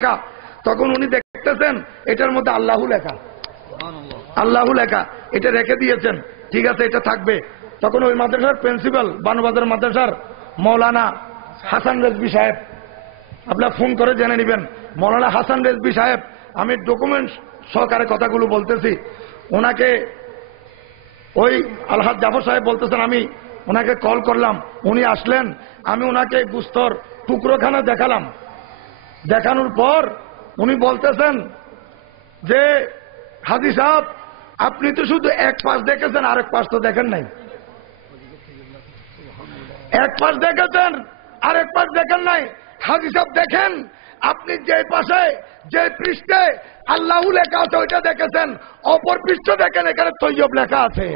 লেখা, তখন উনি দেখতেছেন এটার মধ্যে আল্লাহু লেখা, আল্লাহু লেখা, এটা রেখে দিয়েছেন, ঠিক আছে এটা থাকবে। তখন ওই মাদ্রাসার প্রিন্সিপাল, বানুবাজার মাদ্রাসার মৌলানা হাসান রেজভী সাহেব, আপনার ফোন করে জেনে নেবেন, মৌলানা হাসান রেজভী সাহেব, আমি ডকুমেন্ট সহকারে কথাগুলো বলতেছি, ওনাকে ওই আলহাজ জাফর সাহেব বলতেছেন, আমি ওনাকে কল করলাম, উনি আসলেন, আমি ওনাকে গুস্তর টুকরোখানা দেখালাম, দেখানোর পর উনি বলতেছেন যে হাজী সাহেব আপনি তো শুধু এক পাশ দেখেছেন, আরেক পাশ তো দেখেন নাই। এক পাশ দেখেছেন, আরেক পাশ দেখেন নাই। হাজী সাহেব দেখেন, আপনি যে পাশে যে পৃষ্ঠে আল্লাহ লেখা আছে ওইটা দেখেছেন, অপর পৃষ্ঠ দেখেন এখানে তৈয়ব লেখা আছে।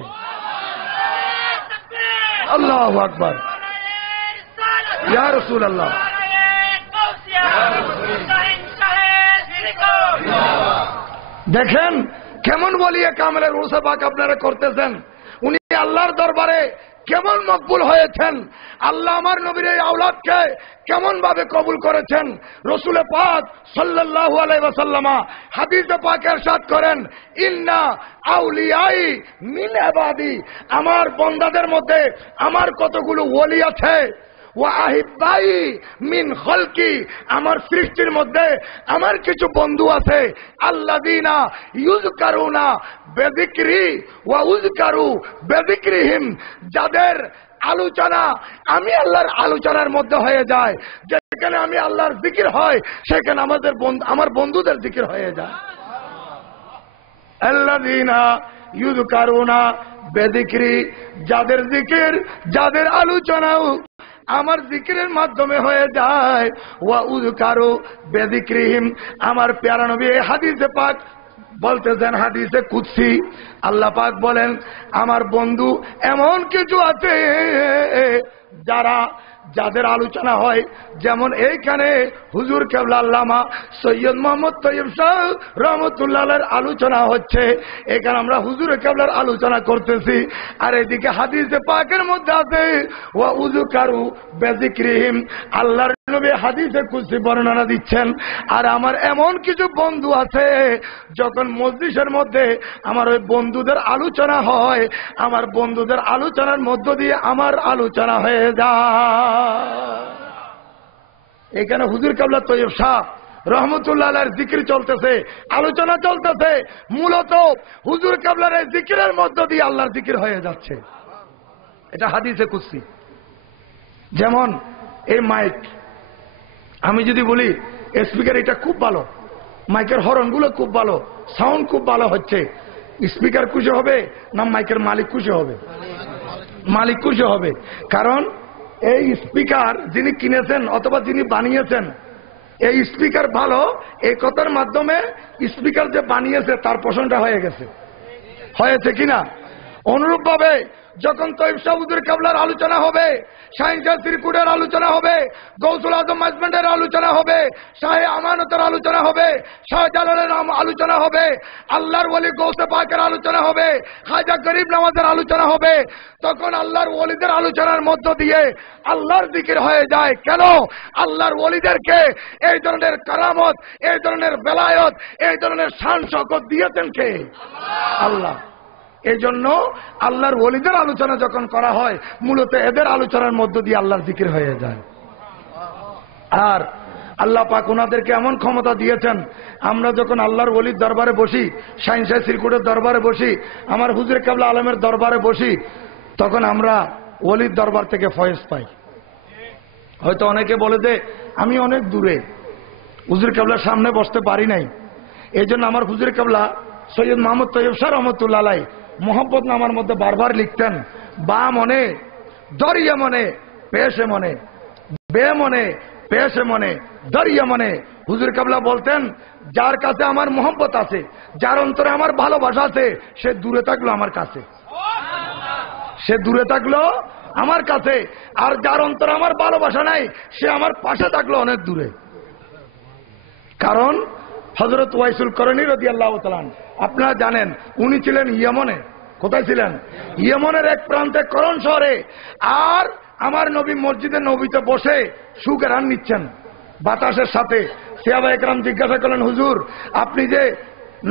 আল্লাহু আকবার, ইয়া রাসূলুল্লাহ। দেখেন কেমন বলিয়ে কামেলের উরসে পাক আপনারা করতেছেন, উনি আল্লাহর দরবারে কেমন মকবুল হয়েছেন, আল্লাহ আমার নবীর এই আওলাদকে কেমন ভাবে কবুল করেছেন। রসুল পাক সাল্লাল্লাহু আলাইহি ওয়াসাল্লাম হাদিসে পাকে ইরশাদ করেন, ইন্না আউলিয়াই মিন ইবাদি, আমার বান্দাদের মধ্যে আমার কতগুলো ওলি আছে, ওয়া আহিব্বাই মিন খালকি, আমার সৃষ্টির মধ্যে আমার কিছু বন্ধু আছে, আল্লাযিনা ইউযকারুনা বিযিকরি ওয়া উযকারু বিযিকরিহিম, যাদের আলোচনা আমি আল্লাহর আলোচনার মধ্যে হয়ে যায়, যেখানে আমি আল্লাহর জিকির হয় সেখানে আমার বন্ধুদের জিকির হয়ে যায়। আল্লাযিনা ইউযকারুনা বিযিকরি, যাদের জিকির যাদের আলোচনাও আমার জিকিরের মাধ্যমে হয়ে যায়, ওয়া উযকারু বিযিকরিহিম, আমার প্যারা নবী হাদিসে পাক বলতেছেন, হাদিসে কুদসি আল্লাহ পাক বলেন আমার বন্ধু এমন কিছু আছে যাদের আলোচনা হয়, যেমন এইখানে হুজুর কেবলা আল্লামা সৈয়দ মোহাম্মদ তৈয়ব শাহ রহমতুল্লাহ আলাইহির আলোচনা হচ্ছে, এখানে আমরা হুজুর কেবলার আলোচনা করতেছি, আর এদিকে হাদিসে পাকের মধ্যে আছে ওয়া উযকারু বিযিকরিহিম, আল্লাহর নবী হাদিসে কুদসি বর্ণনা দিচ্ছেন, আর আমার এমন কিছু বন্ধু আছে যখন মজলিসের মধ্যে আমার ওই বন্ধুদের আলোচনা হয়, আমার বন্ধুদের আলোচনার মধ্য দিয়ে আমার আলোচনা হয়ে যায়। এখানে হুজুর কেবলা তৈয়ব শাহ রহমতুল্লাহ আলাইহির জিকির চলতেছে, আলোচনা চলতেছে, মূলত হুজুর কেবলার এই জিকিরের মধ্য দিয়ে আল্লাহর জিকির হয়ে যাচ্ছে, এটা হাদিসে কুদসি। যেমন এই মাইক, আমি যদি বলি স্পিকার এটা খুব ভালো, মাইকের হরনগুলো খুব ভালো, সাউন্ড খুব ভালো হচ্ছে, স্পিকার খুশি হবে না মাইকের মালিক খুশি হবে? মালিক খুশি হবে, কারণ এই স্পিকার যিনি কিনেছেন অথবা যিনি বানিয়েছেন, এই স্পিকার ভালো, এই কথার মাধ্যমে স্পিকার যে বানিয়েছে তার প্রশংসা হয়ে গেছে, হয়েছে কিনা? অনুরূপ ভাবে যখন তৈয়ব শাহ হুজুর কেবলার আলোচনা হবে, শাহিন শাহ শ্রীকুটের আলোচনা হবে, গৌসুল আজম মাইজবান্ডের আলোচনা হবে, শাহে আমানতের আলোচনা হবে, শাহজালালের আলোচনা হবে, আল্লাহর ওলি গৌসে পাকের আলোচনা হবে, খাজা গরিব নওয়াজের আলোচনা হবে, তখন আল্লাহর ওলিদের আলোচনার মধ্য দিয়ে আল্লাহর জিকির হয়ে যায়। কেন? আল্লাহর ওলিদেরকে এই ধরনের কারামত, এই ধরনের বেলায়ত, এই ধরনের শান শওকত দিয়েছেন কে? আল্লাহ। এই জন্য আল্লাহর ওলিদের আলোচনা যখন করা হয়, মূলত এদের আলোচনার মধ্য দিয়ে আল্লাহর জিকির হয়ে যায়। আর আল্লাহ পাক ওনাদেরকে এমন ক্ষমতা দিয়েছেন, আমরা যখন আল্লাহর ওলির দরবারে বসি, শাহিন শাহ শ্রীকুটের দরবারে বসি, আমার হুজুর কেবলা আলমের দরবারে বসি, তখন আমরা ওলির দরবার থেকে ফয়েজ পাই। হয়তো অনেকে বলে যে আমি অনেক দূরে, হুজুর কেবলার সামনে বসতে পারি নাই, এই জন্য আমার হুজুর কেবলা সৈয়দ মোহাম্মদ তৈয়ব শাহ রহমতুল্লাহ আলাইহি মোহাম্মত নামার মধ্যে বারবার লিখতেন, বা মনে দরিয়া মনে পেশে মনে, বে মনে পেশে মনে দরিয়া মনে। হুজুর কেবলা বলতেন, যার কাছে আমার মোহাম্মত আছে, যার অন্তরে আমার ভালোবাসা আছে, সে দূরে থাকলো আমার কাছে, সে দূরে থাকলো আমার কাছে, আর যার অন্তরে আমার ভালোবাসা নাই, সে আমার পাশে থাকলো অনেক দূরে। কারণ হযরত ওয়াইসুল করনী রাদিয়াল্লাহু তাআলা আপনারা জানেন, উনি ছিলেন ইয়েমনে। কোথায় ছিলেন? ইয়েমনের এক প্রান্তে করণ শহরে। আর আমার নবী মসজিদে নবীতে বসে সুঘ্রাণ নিচ্ছেন, বাতাসের সাথে। সাহাবা একরাম জিজ্ঞাসা করলেন, হুজুর আপনি যে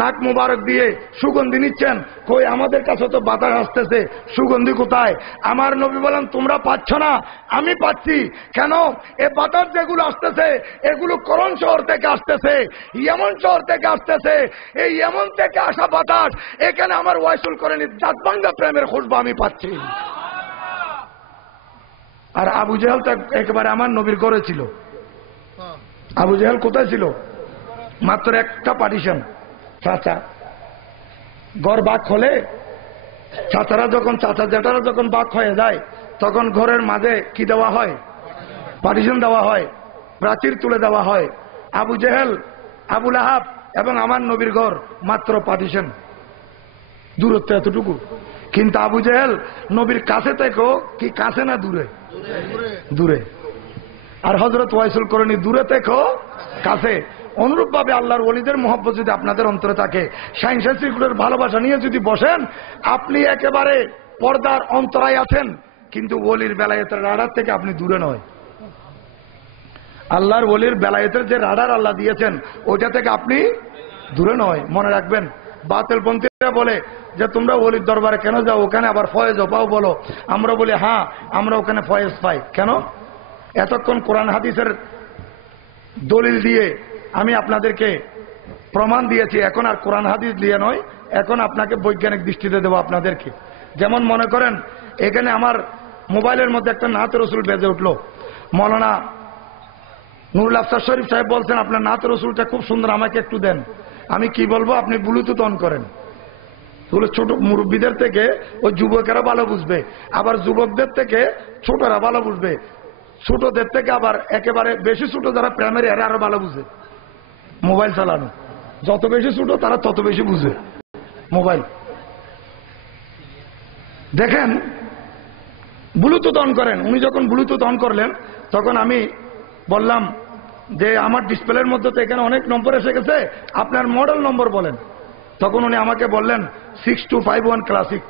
নাক মুবারক দিয়ে সুগন্ধি নিচ্ছেন, কই আমাদের কাছে তো বাতাস আসতেছে, সুগন্ধি কোথায়? আমার নবী বলেন, তোমরা পাচ্ছ না, আমি পাচ্ছি। কেন? এ বাতাস যেগুলো আসতেছে এগুলো করণ শহর থেকে আসতেছে, ইয়েমন শহর থেকে আসতেছে। এই ইয়েমন থেকে আসা বাতাস এখানে আমার ওয়াইসুল করেনি, দাঁতভাঙ্গা প্রেমের খুশবু আমি পাচ্ছি। আর আবু জেহেল তো একেবারে আমার নবীর ঘরে ছিল। আবু জেহেল কোথায় ছিল? মাত্র একটা পার্টিশন। চাচা ঘর বাক হলে, চাচারা যখন চাচা জেঠারা যখন বাক হয়ে যায় তখন ঘরের মাঝে কি দেওয়া হয়? পার্টিশন দেওয়া হয়, প্রাচীর তুলে দেওয়া হয়। আবু জেহেল, আবুল আহাব এবং আমার নবীর ঘর মাত্র পার্টিশন, দূরত্ব এতটুকু। কিন্তু আবু জেহেল নবীর কাছে থেকেও কি কাছে না দূরে? দূরে। আর হযরত ওয়াইসুল করণী দূরে থেকেও কাছে। অনুরূপ ভাবে আল্লাহর ওলিদের মহব্বত যদি আপনাদের অন্তরে থাকে, সায়েন্স সিকুলের ভালোবাসা নিয়ে যদি বসেন, আপনি একেবারে পর্দার অন্তরায় আছেন, কিন্তু ওলির বেলায়েতের রাডার থেকে আপনি দূরে নয়। আল্লাহর ওলির বেলায়েতের যে রাডার আল্লাহ দিয়েছেন ওইটা থেকে আপনি দূরে নয়। মনে রাখবেন, বাতিলপন্থীরা বলে যে তোমরা ওলির দরবারে কেন যাও, ওখানে আবার ফয়েজ পাও বলো। আমরা বলি হ্যাঁ, আমরা ওখানে ফয়েজ পাই। কেন? এতক্ষণ কোরআন হাদিসের দলিল দিয়ে আমি আপনাদেরকে প্রমাণ দিয়েছি, এখন আর কোরআন হাদিস দিয়ে নয়, এখন আপনাকে বৈজ্ঞানিক দৃষ্টিতে দেবো আপনাদেরকে। যেমন মনে করেন, এখানে আমার মোবাইলের মধ্যে একটা নাত রসুল বেজে উঠলো। মৌলানা নুরুল আফসার শরীফ সাহেব বলছেন, আপনার নাত রসুলটা খুব সুন্দর, আমাকে একটু দেন। আমি কি বলবো? আপনি ব্লুটুথ অন করেন। ছোট মুরব্বীদের থেকে ওই যুবকেরা ভালো বুঝবে, আবার যুবকদের থেকে ছোটরা ভালো বুঝবে, ছোটদের থেকে আবার একেবারে বেশি ছোট যারা প্রাইমারি এরা আরো ভালো বুঝে মোবাইল চালানো। যত বেশি ছোট তারা তত বেশি বুঝে মোবাইল। দেখেন, ব্লুটুথ অন করেন। উনি যখন ব্লুটুথ অন করলেন তখন আমি বললাম যে আমার ডিসপ্লের মধ্যে তো এখানে অনেক নম্বর এসে গেছে, আপনার মডেল নম্বর বলেন। তখন উনি আমাকে বললেন 6251 ক্লাসিক।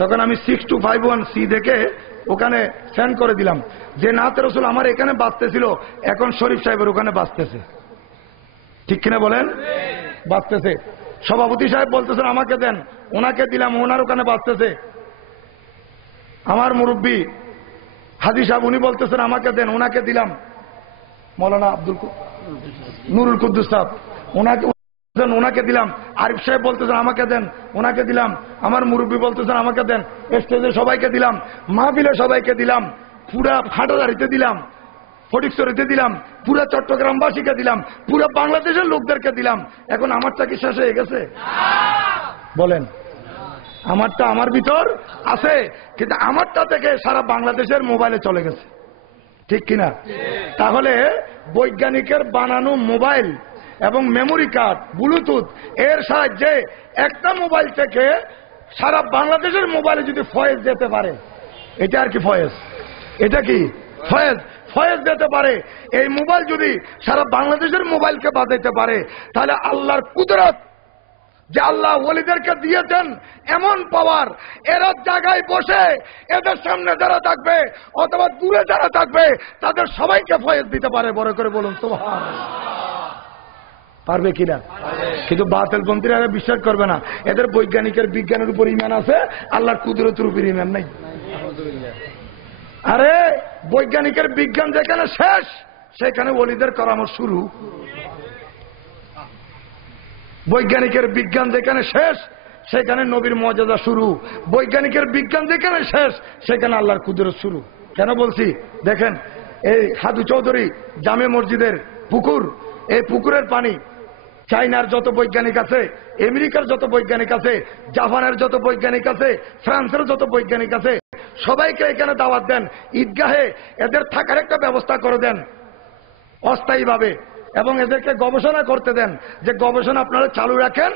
তখন আমি 6251C দেখে ওখানে সেন্ড করে দিলাম যে নাত রসুল আমার এখানে বাঁচতেছিল, এখন শরীফ সাহেবের ওখানে বাঁচতেছে। ঠিক কিনা বলেন? বাঁচতেছে। সভাপতি সাহেব বলতেছেন আমাকে দেন, ওনাকে দিলাম, ওনার ওখানে বাঁচতেছে। আমার মুরব্বী হাজি সাহেব উনি বলতেছেন আমাকে দেন, ওনাকে দিলাম। মৌলানা নুরুল কুদ্দুস সাহেব ওনাকে দিলাম। আরিফ সাহেব বলতেছেন আমাকে দেন, ওনাকে দিলাম। আমার মুরব্বী বলতেছেন আমাকে দেন। স্টেজে সবাইকে দিলাম, মাহফিলে সবাইকে দিলাম, পুরা হাটাদারিতে দিলাম, ফটিকছড়িতে দিলাম, পুরা চট্টগ্রামবাসীকে দিলাম, পুরা বাংলাদেশের লোকদেরকে দিলাম। এখন আমারটা কি শেষ হয়ে গেছে? বলেন, আমারটা আমার ভিতর আছে, কিন্তু আমারটা থেকে সারা বাংলাদেশের মোবাইলে চলে গেছে। ঠিক কিনা? তাহলে বৈজ্ঞানিকের বানানো মোবাইল এবং মেমোরি কার্ড, ব্লুটুথ এর সাহায্যে একটা মোবাইল থেকে সারা বাংলাদেশের মোবাইলে যদি ফয়েজ যেতে পারে, এটা আর কি ফয়েজ? এটা কি ফয়েজ? ফয়েজ যেতে পারে। এই মোবাইল যদি সারা বাংলাদেশের মোবাইলকে বাজাইতে পারে, তাহলে আল্লাহর কুদরত যে আল্লাহ ওলিদেরকে দিয়েছেন এমন পাওয়ার, এরা জায়গায় বসে এদের সামনে যারা থাকবে অথবা দূরে যারা থাকবে তাদের সবাইকে ফয়েজ দিতে পারে। বড় করে বলুন সুবহানাল্লাহ। পারবে কিনা? কিন্তু বাতিলপন্থীরা বিশ্বাস করবে না। এদের বৈজ্ঞানিকের বিজ্ঞানের উপর ইমান আছে, আল্লাহর কুদরতের উপর ইমান নাই। আরে বৈজ্ঞানিকের বিজ্ঞান যেখানে শেষ, সেখানে ওলিদের কারামত শুরু। বৈজ্ঞানিকের বিজ্ঞান যেখানে শেষ, সেখানে নবীর মর্যাদা শুরু। বৈজ্ঞানিকের বিজ্ঞান যেখানে শেষ, সেখানে আল্লাহর কুদরত শুরু। কেন বলছি? দেখেন, এই হাদু চৌধুরী জামে মসজিদের পুকুর, এই পুকুরের পানি চাইনার যত বৈজ্ঞানিক আছে, আমেরিকার যত বৈজ্ঞানিক আছে, জাপানের যত বৈজ্ঞানিক আছে, ফ্রান্সের যত বৈজ্ঞানিক আছে, সবাইকে এখানে দাওয়াত দেন। ঈদগাহে এদের থাকার একটা ব্যবস্থা করে দেন অস্থায়ীভাবে, এবং এদেরকে গবেষণা করতে দেন। যে গবেষণা আপনারা চালু রাখেন,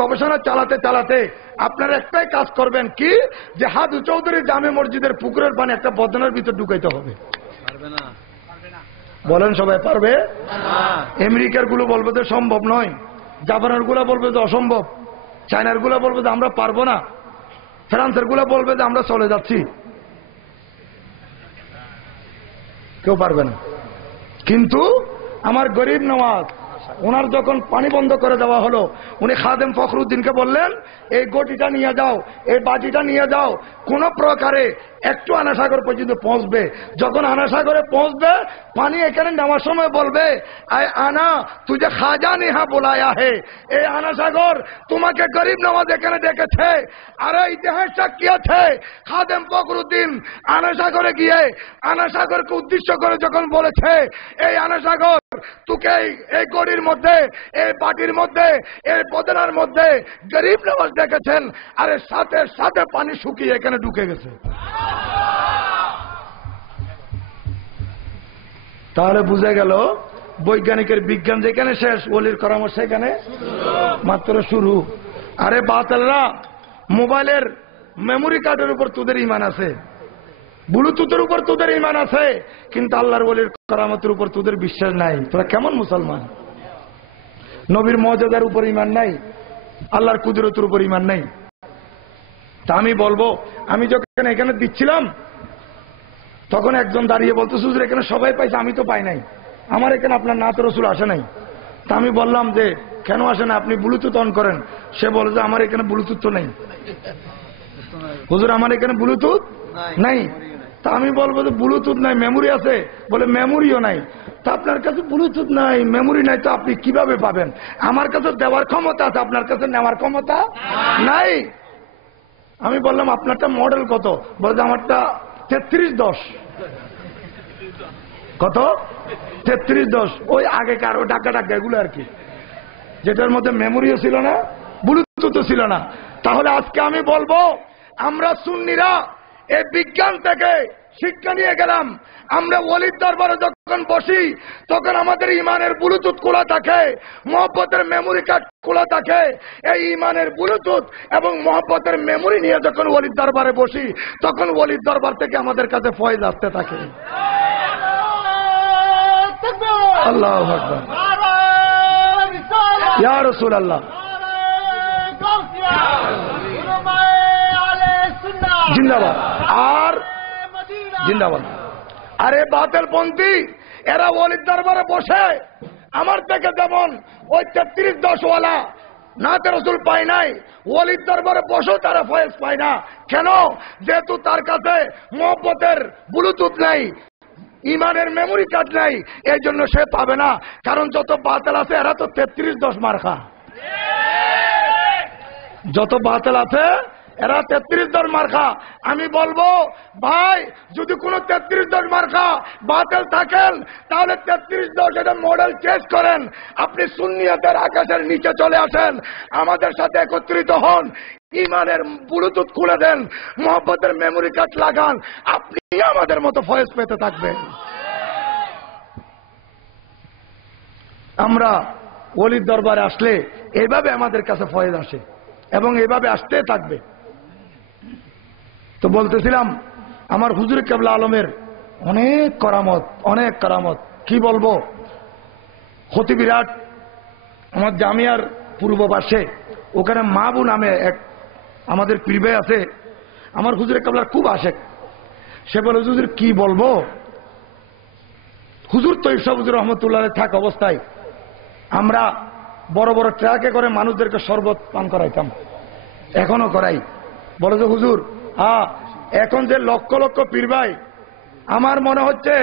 গবেষণা চালাতে চালাতে আপনারা একটাই কাজ করবেন, কি যে হাদু চৌধুরী জামে মসজিদের পুকুরের পানি একটা বদনার ভিতর ঢুকাইতে হবে। বলেন সবাই পারবে? আমেরিকার গুলো বলবে যে সম্ভব নয়, জাপানের গুলা বলবে যে অসম্ভব, চায়নার গুলা বলবে যে আমরা পারবো না, ফ্রান্সের গুলা বলবে যে আমরা চলে যাচ্ছি। কেউ পারবে না। কিন্তু আমার গরিব নওয়াজ ওনার যখন পানি বন্ধ করে দেওয়া হলো, উনি খাদেম ফখরুদ্দিনকে বললেন এই গটিটা নিয়ে যাও, এই বাটিটা নিয়ে যাও, কোন প্রকারে একটু আনাসাগর পর্যন্ত পৌঁছবে। যখন আনাসাগরে পৌঁছবে পানি এখানে নেওয়ার সময় বলবে আয় আনা তুঝে খাজা নেহা বোলায়া হে, এই আনাসাগর তোমাকে গরিব নওয়াজ এখানে ডেকেছে। আর ইতিহাস সাক্ষী আছে খাদেম ফখরুদ্দিন আনাসাগরে গিয়ে আনাসাগরকে উদ্দেশ্য করে যখন বলেছে এই আনাসাগর তোকে এই গড়ির মধ্যে, এই বাটির মধ্যে, এই বদনার মধ্যে গরিব নওয়াজ দেখেছেন, আরে সাথে সাথে পানি শুকিয়ে এখানে ঢুকে গেছে। তাহলে বুঝে গেল বৈজ্ঞানিকের বিজ্ঞান যেখানে শেষ, ওলির পরামর্শ সেখানে মাত্র শুরু। আরে বাতালরা, মোবাইলের মেমোরি কার্ডের উপর তোদের ইমান আছে, ব্লুটুথের উপর তোদের ইমান আছে, কিন্তু আল্লাহর ওলির কারামতের উপর তোদের বিশ্বাস নাই। তোরা কেমন মুসলমান? নবীর মর্যাদার উপর ইমান নাই, আল্লাহর কুদরতের উপর ইমান নাই। তা আমি বলবো, আমি যখন এখানে দিচ্ছিলাম তখন একজন দাঁড়িয়ে বলতো হুজুর এখানে সবাই পাইছে, আমি তো পাই নাই, আমার এখানে আপনার নাত রসুল আসে নাই। তা আমি বললাম যে কেন আসে না, আপনি ব্লুটুথ অন করেন। সে বলে যে আমার এখানে ব্লুটুথ তো নেই হুজুর, আমার এখানে ব্লুটুথ নাই। তা আমি বলবো যে ব্লুটুথ নাই, মেমোরি আছে। বলে মেমোরিও নাই। তা আপনার কাছে ব্লুটুথ নাই, মেমোরি নাই, তো আপনি কিভাবে পাবেন? আমার কাছে দেওয়ার ক্ষমতা আছে, আপনার কাছে নেওয়ার ক্ষমতা নাই। আমি বললাম আপনারটা মডেল কত? বলছে আমারটা 3310। কত? 3310। ওই আগেকার ও ডাকা ডাকা এগুলো আর কি, যেটার মধ্যে মেমোরিও ছিল না, ব্লুটুথও ছিল না। তাহলে আজকে আমি বলবো আমরা সুন্নিরা এই বিজ্ঞান থেকে শিক্ষা নিয়ে গেলাম। আমরা ওলির দরবারে যখন বসি তখন আমাদের ইমানের ব্লুটুথ খোলা থাকে, মহব্বতের মেমোরি কার্ড খোলা থাকে। এই ইমানের ব্লুটুথ এবং মহব্বতের মেমোরি নিয়ে যখন ওলির দরবারে বসি তখন ওলির দরবার থেকে আমাদের কাছে ফয়েজ আসতে থাকে। আল্লাহু আকবার, ইয়া রাসূলুল্লাহ, জিন্দাবাদ আর জিন্দাবাদ। আরে বাতিলপন্থী এরা ওলির দরবারে বসে আমার থেকে যেমন ওই 3310 ওয়ালা নাতে রসুল পায় নাই, ওলির দরবারে বসেও তারা ফয়েজ পায় না। কেন? যেহেতু তার কাছে মহব্বতের ব্লুটুথ নাই, ইমানের মেমোরি কার্ড নাই, এই জন্য সে পাবে না। কারণ যত বাতিল আছে এরা তো 3310 মার্কা, যত বাতিল আছে এরা 3310 মার্কা। আমি বলবো ভাই, যদি কোন 3310 মার্কা বাতিল থাকেন তাহলে 3310 এটা মডেল চেঞ্জ করেন। আপনি সুন্নিয়তের আকাশের নিচে চলে আসেন, আমাদের সাথে একত্রিত হন, ইমানের ব্লুটুথ খুলে দেন, মহব্বতের মেমোরি কার্ড লাগান, আপনি আমাদের মতো ফয়েজ পেতে থাকবেন। আমরা ওলির দরবারে আসলে এইভাবে আমাদের কাছে ফয়েজ আসে এবং এইভাবে আসতে থাকবে। তো বলতেছিলাম আমার হুজুর কেবলা আলমের অনেক কারামত, অনেক কারামত, কি বলবো। খতিব বিরাট আমার জামিয়ার পূর্ব পাশে, ওখানে মাহবু নামে এক আমাদের পীর ভাই আছে, আমার হুজুর কেবলার খুব আশেক। সে বলে হুজুর কি বলবো, হুজুর তো ইসা হুজুর রহমতুল্লাহ থাক অবস্থায় আমরা বড় বড় ট্রাকে করে মানুষদেরকে শরবত পান করাইতাম, এখনো করাই। বলে যে হুজুর এখন যে লক্ষ লক্ষ পীর ভাই, আমার মনে হচ্ছে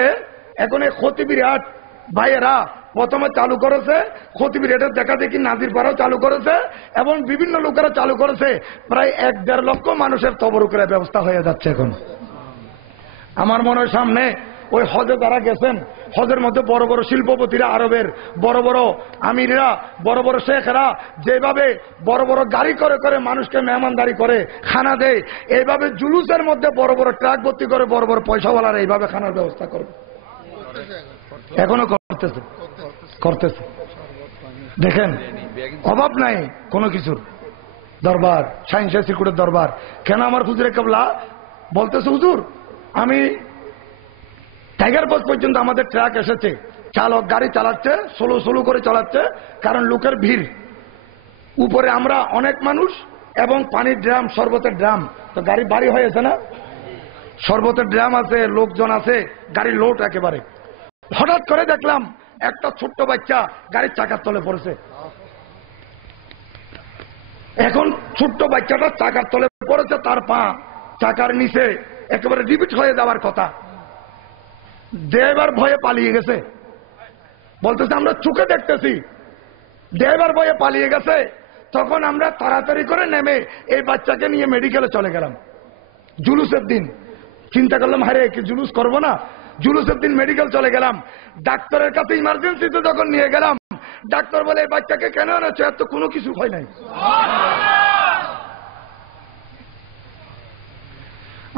এখন এই খতিব বিরাট ভাইয়েরা প্রথমে চালু করেছে, খতিব বিরাটের দেখা দেখি নাজির পাড়াও চালু করেছে এবং বিভিন্ন লোকেরা চালু করেছে, প্রায় 1-1.5 লক্ষ মানুষের তবরুকের ব্যবস্থা হয়ে যাচ্ছে এখন। আমার মনে হয় সামনে ওই হজে যারা গেছেন, হজের মধ্যে বড় বড় শিল্পপতিরা, আরবের বড় বড় আমিররা, বড় বড় শেখরা যেভাবে বড় বড় গাড়ি করে করে মানুষকে মেহমানদারি করে খানা দেয়, এইভাবে জুলুসের মধ্যে বড় বড় ট্রাক ভর্তি করে বড় বড় পয়সাওয়ালারা এইভাবে খানার ব্যবস্থা করবে। এখনো করতেছে করতেছে, দেখেন অভাব নাই কোনো কিছুর। দরবার শাহিন শাহ সিরকুটের দরবার, কেন আমার হুজুরে কেবলা বলতেছে হুজুর আমি টাইগার পোস্ট পর্যন্ত আমাদের ট্রাক এসেছে, চালক গাড়ি চালাচ্ছে, স্লো স্লো করে চালাচ্ছে, কারণ লোকের ভিড়, উপরে আমরা অনেক মানুষ এবং পানির ড্রাম, শরবতের ড্রাম, তো গাড়ি বাড়ি হয়েছে না, শরবতের ড্রাম আছে, লোকজন আছে, গাড়ি লোড একেবারে। হঠাৎ করে দেখলাম একটা ছোট্ট বাচ্চা গাড়ির চাকার তলে পড়েছে। এখন ছোট্ট বাচ্চাটা চাকার তলে পড়েছে, তার পা চাকার নিচে একেবারে রিপিট হয়ে যাওয়ার কথা। ড্রাইভার ভয়ে পালিয়ে গেছে, বলতেছে আমরা চোখে দেখতেছি। ড্রাইভার ভয়ে পালিয়ে গেছে। তখন আমরা তাড়াতাড়ি করে নেমে এই বাচ্চাকে নিয়ে মেডিকেলে চলে গেলাম। জুলুসের দিন চিন্তা করলাম, হারে কি জুলুস করবো না। জুলুসের দিন মেডিকেল চলে গেলাম। ডাক্তারের কাছে ইমার্জেন্সিতে যখন নিয়ে গেলাম, ডাক্তার বলে এই বাচ্চাকে কেন এনেছো, এত কোনো কিছু হয় নাই।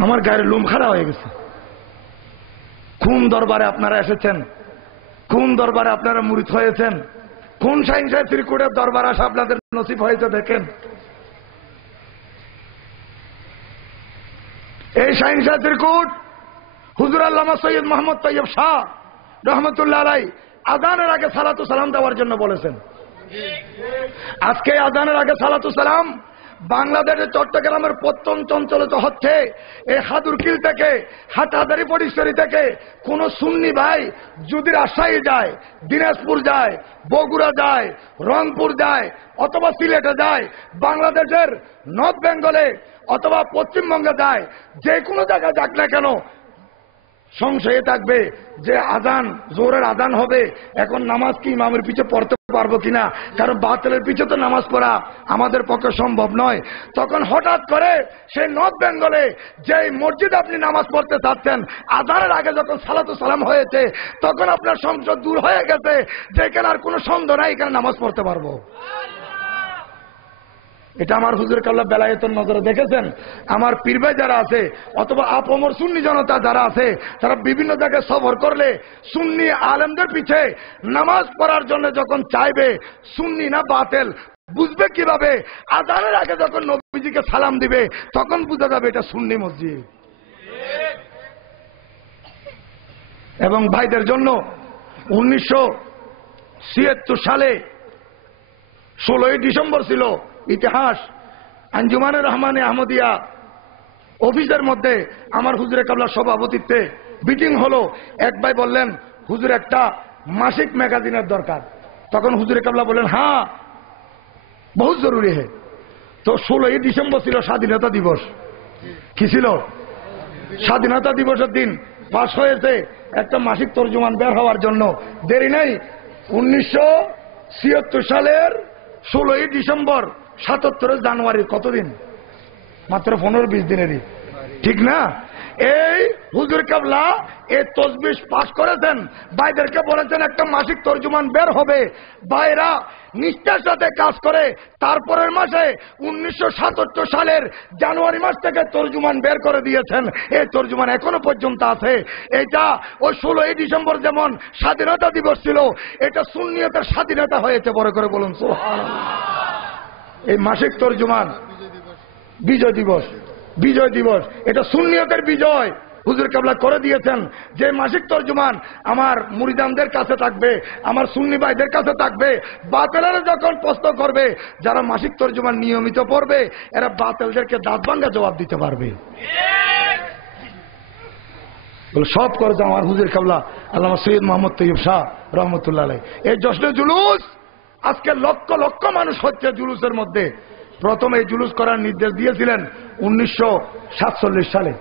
আমার গায়ের লোম খাড়া হয়ে গেছে। কোন দরবারে আপনারা এসেছেন, কোন দরবারে আপনারা মুরিদ হয়েছেন, কোন সাইন্সের ত্রিকুটের দরবার আসা আপনাদের নসিব হয়েছে দেখেন। এই সাইন্সের ত্রিকুট হুজুর আল্লামা সৈয়দ মোহাম্মদ তৈয়ব শাহ রহমতুল্লাহ আলাই আযানের আগে সালাতু সালাম দেওয়ার জন্য বলেছেন। আজকে আযানের আগে সালাতু সালাম বাংলাদেশের চট্টগ্রামের প্রত্যন্ত অঞ্চলে তো হচ্ছে। এই হাদুরকিল থেকে, হাটহাজারী পরিসরী থেকে কোন সুন্নি ভাই যদি রাজশাহী যায়, দিনাজপুর যায়, বগুড়া যায়, রংপুর যায় অথবা সিলেটে যায়, বাংলাদেশের নর্থ বেঙ্গলে অথবা পশ্চিমবঙ্গে যায়, যে কোনো জায়গায় যাক না কেন, সংশয়ে থাকবে যে আজান, জোরের আজান হবে, এখন নামাজ কি ইমামের পিছে পড়তে পারবো কিনা, কারণ বাতিলের পিছে তো নামাজ পড়া আমাদের পক্ষে সম্ভব নয়। তখন হঠাৎ করে সেই নর্থ বেঙ্গলে যে মসজিদে আপনি নামাজ পড়তে চাচ্ছেন, আজানের আগে যখন সালাতু সালাম হয়েছে, তখন আপনার সংশয় দূর হয়ে গেছে যে এখানে আর কোনো সন্দেহ নাই, এখানে নামাজ পড়তে পারবো। এটা আমার হুজুর কাল্লা বেলায়েতের নজরে দেখেছেন। আমার পীর ভাই যারা আছে অথবা আপমর সুন্নি জনতা যারা আছে, তারা বিভিন্ন জায়গায় সফর করলে সুন্নি আলেমদের পিছে নামাজ পড়ার জন্য যখন চাইবে, সুন্নি না বাতিল বুঝবে কিভাবে? আযানের আগে যখন নবীজিকে সালাম দিবে, তখন বুঝা যাবে এটা সুন্নি মসজিদ। এবং ভাইদের জন্য 1976 সালে 16ই ডিসেম্বর ছিল ইতিহাস আঞ্জুমানে রহমানে আহমদিয়া অফিসের মধ্যে আমার হুজুরে কাবলার সভাপতিত্বে মিটিং হলো। এক ভাই বললেন, হুজুর একটা মাসিক ম্যাগাজিনের দরকার। তখন হুজুরে কাবলা বললেন, হ্যাঁ বহুত জরুরি হে। তো 16ই ডিসেম্বর ছিল স্বাধীনতা দিবস। কি ছিল? স্বাধীনতা দিবসের দিন পাশ হয়েছে একটা মাসিক তর্জমান বের হওয়ার জন্য। দেরি নেই, 1976 সালের 16ই ডিসেম্বর 77 জানুয়ারি, কতদিন? মাত্র 15-20 দিনেরই, ঠিক না? এই হুজুর কাবলা এই তসবিহ পাশ করেছেন, ভাইদেরকে বলেছেন একটা মাসিক তর্জমান বের হবে। ভাইরা নিষ্ঠার সাথে কাজ করে তারপরের মাসে 1977 সালের জানুয়ারি মাস থেকে তর্জমান বের করে দিয়েছেন। এই তর্জমান এখনো পর্যন্ত আছে। এটা ওই 16ই ডিসেম্বর যেমন স্বাধীনতা দিবস ছিল, এটা সুন্নিয়তের স্বাধীনতা হয়েছে। বড় করে বলুন সুবহানাল্লাহ। এই মাসিক তর্জমান বিজয় দিবস, বিজয় দিবস, এটা সুন্নিয়তের বিজয় হুজুর কাবলা করে দিয়েছেন। যে মাসিক তর্জমান আমার মুরিদানদের কাছে থাকবে, আমার সুন্নি ভাইদের কাছে থাকবে। বাতিলেরা যখন প্রশ্ন করবে, যারা মাসিক তর্জমান নিয়মিত পড়বে, এরা বাতিলদেরকে দাঁত ভাঙ্গা জবাব দিতে পারবে। সব করেছে আমার হুজুর কাবলা আল্লামা সৈয়দ মোহাম্মদ তৈয়ব শাহ রহমতুল্লাহ আলাইহি। এই জশ্নে জুলুস আজকে লক্ষ লক্ষ মানুষ হচ্ছে জুলুসের মধ্যে। প্রথম এই জুলুস করার নির্দেশ দিয়েছিলেন 1947 সালে,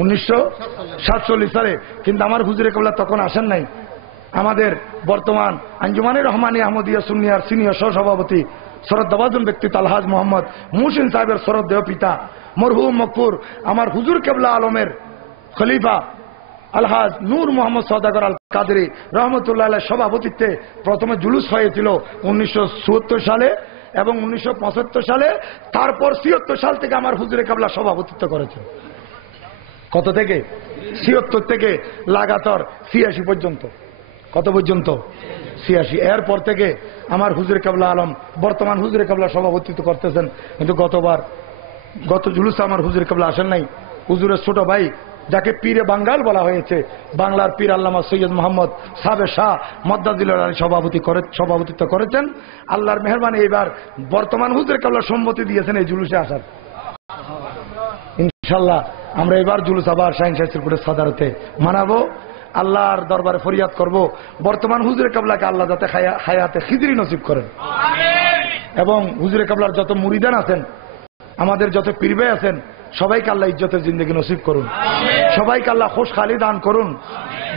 1947 সালে। কিন্তু আমার হুজুরে কাবলা তখন আসেন নাই। আমাদের বর্তমান আঞ্জুমানে রহমানে আহমদিয়া সুন্নিয়ার সিনিয়র সহসভাপতি শ্রদ্ধাভাজন ব্যক্তিত্ব আলহাজ মোহাম্মদ মুহসিন সাহেবের শ্রদ্ধেয় পিতা মরহুম মকফুর আমার হুজুর কেবলা আলমের খলিফা আলহাজ নূর মোহাম্মদ সওদাগর আল কাদরি রহমতুল্লাহ আলাইহির সভাপতিত্বে প্রথমে জুলুস হয়েছিল 1974 সালে এবং 1975 সালে। তারপর 76 সাল থেকে আমার হুজুরে কাবলা সভাপতিত্ব করেছেন। কত থেকে? 76 থেকে লাগাতার 86 পর্যন্ত। কত পর্যন্ত? 86। এরপর থেকে আমার হুজুরে কাবলা আলম বর্তমান হুজুরে কাবলা সভাপতিত্ব করতেছেন। কিন্তু গত জুলুসে আমার হুজুরে কাবলা আসেন নাই। হুজুরের ছোট ভাই, যাকে পীরে বাঙ্গাল বলা হয়েছে, বাংলার পীর আল্লামা সৈয়দ মোহাম্মদ সাবের শাহ মদ্দাজিলুল আলী সভাপতিত্ব করেছেন। আল্লাহর মেহরবানি এবার বর্তমান হুজুরে কাবলা সম্মতি দিয়েছেন এই জুলুসে আসার। ইনশাল্লাহ আমরা এবার জুলুস আবার শাহিন শাহ ত্রিকুটের সাদারতে মানাবো। আল্লাহর দরবারে ফরিয়াদ করব বর্তমান হুজুরে কাবলাকে আল্লাহ যাতে হায়াতে খিজরি নসিব করেন, এবং হুজুরে কাবলার যত মুরিদান আছেন, আমাদের যত পীরবে আছেন, সবাইকে আল্লাহ ইজ্জতের জিন্দেগি নসিব করুন, সবাইকে আল্লাহ খুশহালি দান করুন।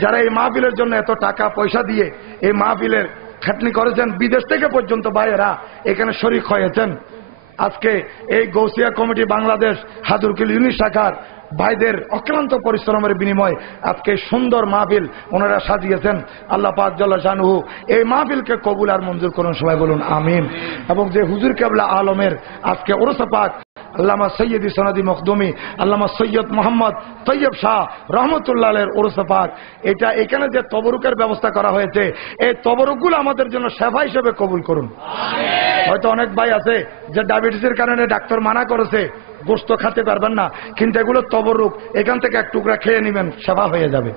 যারা এই মাহফিলের জন্য এত টাকা পয়সা দিয়ে এই মাহফিলের খাটনি করেছেন, বিদেশ থেকে পর্যন্ত ভাইয়েরা এখানে শরীক হয়েছেন, আজকে এই গৌসিয়া কমিটি বাংলাদেশ হাদুরকিল ইউনিট শাখার ভাইদের অক্লান্ত পরিশ্রমের বিনিময়ে আজকে সুন্দর মাহফিল ওনারা সাজিয়েছেন। আল্লাহ পাক জাল্লা শানুহু এই মাহফিলকে কবুল আর মঞ্জুর করুন, সবাই বলুন আমিন। এবং যে হুজুর কেবলা আলমের আজকে ওরসে পাক আল্লামা সৈয়দি সনদি মখদুমি আল্লামা সৈয়দ মোহাম্মদ তৈয়ব শাহ রহমতুল্লাহের ওরসে পাক, এটা এখানে যে তবরুকের ব্যবস্থা করা হয়েছে, এই তবরুকগুলো আমাদের জন্য সেবা হিসেবে কবুল করুন। হয়তো অনেক ভাই আছে যে ডায়াবেটিসের কারণে ডাক্তার মানা করেছে, গোশত খেতে পারবেন না, কিন্তু এগুলো তবরুক, এখান থেকে এক টুকরা খেয়ে নেবেন, সেবা হয়ে যাবে।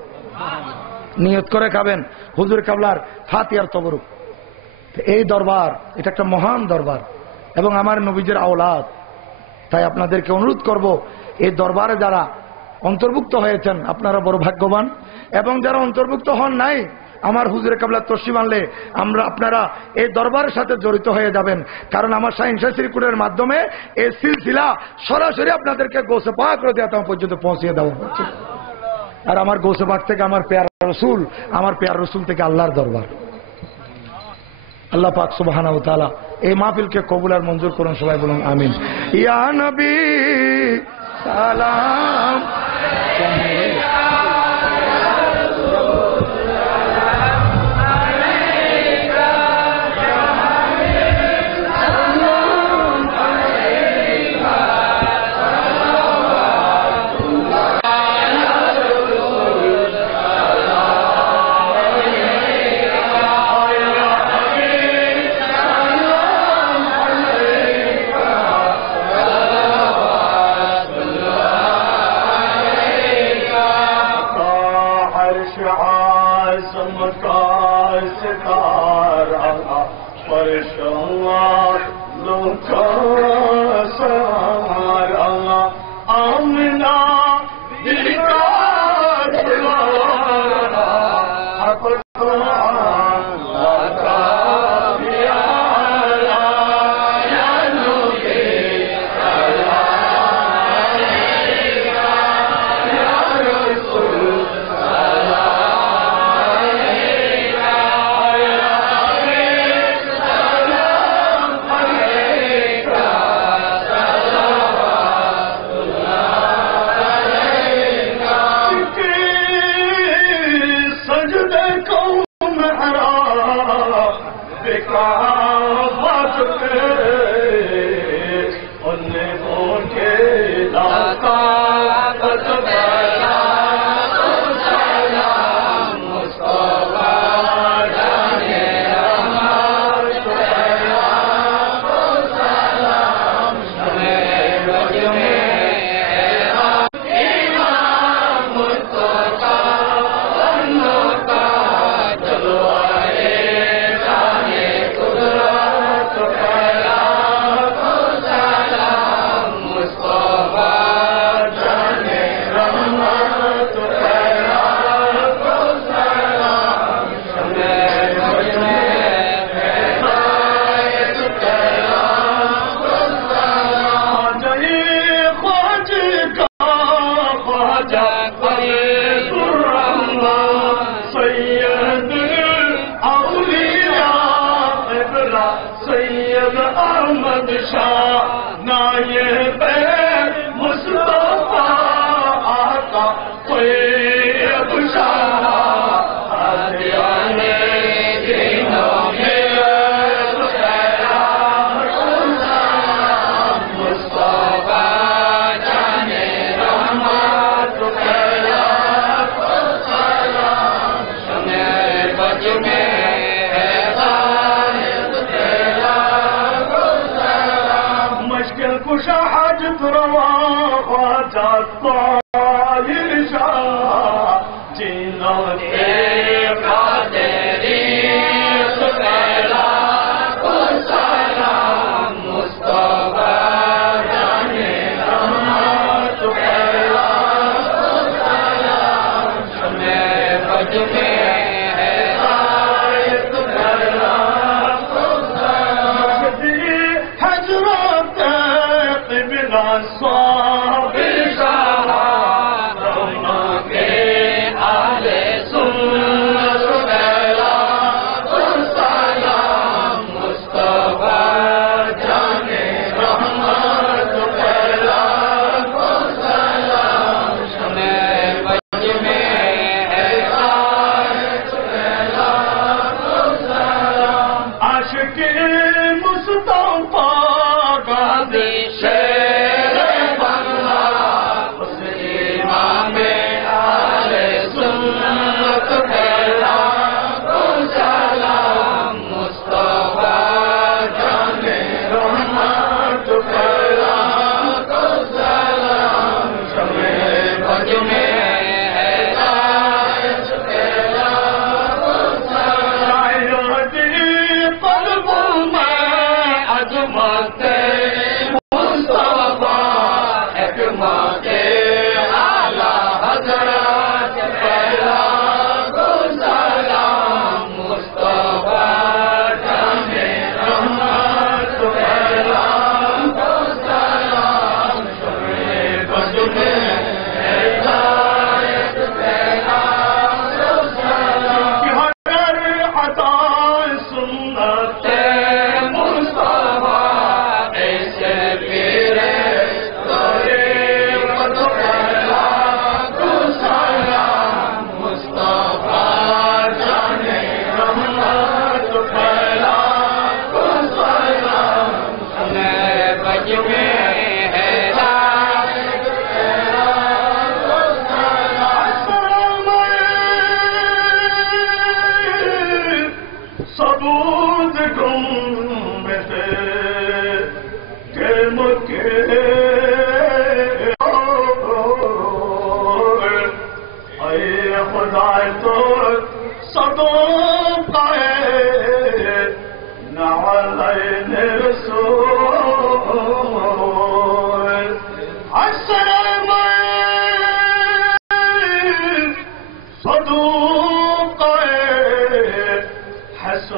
নিয়ত করে খাবেন হুজুর কাবলার ফাতিহার তবরুক। এই দরবার এটা একটা মহান দরবার এবং আমার নবীজের আওলাদ। তাই আপনাদেরকে অনুরোধ করব, এই দরবারে যারা অন্তর্ভুক্ত হয়েছেন আপনারা বড় ভাগ্যবান, এবং যারা অন্তর্ভুক্ত হন নাই, আমার হুজুরে কাবলার তসলিম আনলে আপনারা এই দরবারের সাথে জড়িত হয়ে যাবেন। কারণ আমার শাহিন শাহ শ্রীকুটের মাধ্যমে এই সিলসিলা সরাসরি আপনাদেরকে গৌসে পাক রাদিয়াল্লাহু পর্যন্ত পৌঁছিয়ে দেওয়া হচ্ছে। আর আমার গৌসে পাক থেকে আমার পেয়ারা রসুল, আমার পেয়ারা রসুল থেকে আল্লাহর দরবার। আল্লাহ পাক সুবহানাহু ওয়া তাআলা এই মাহফিলকে কবুল আর মঞ্জুর করুন, সবাই বলুন আমিন। ইয়া নবী সালাম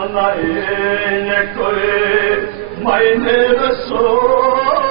حسنين كل مين رسول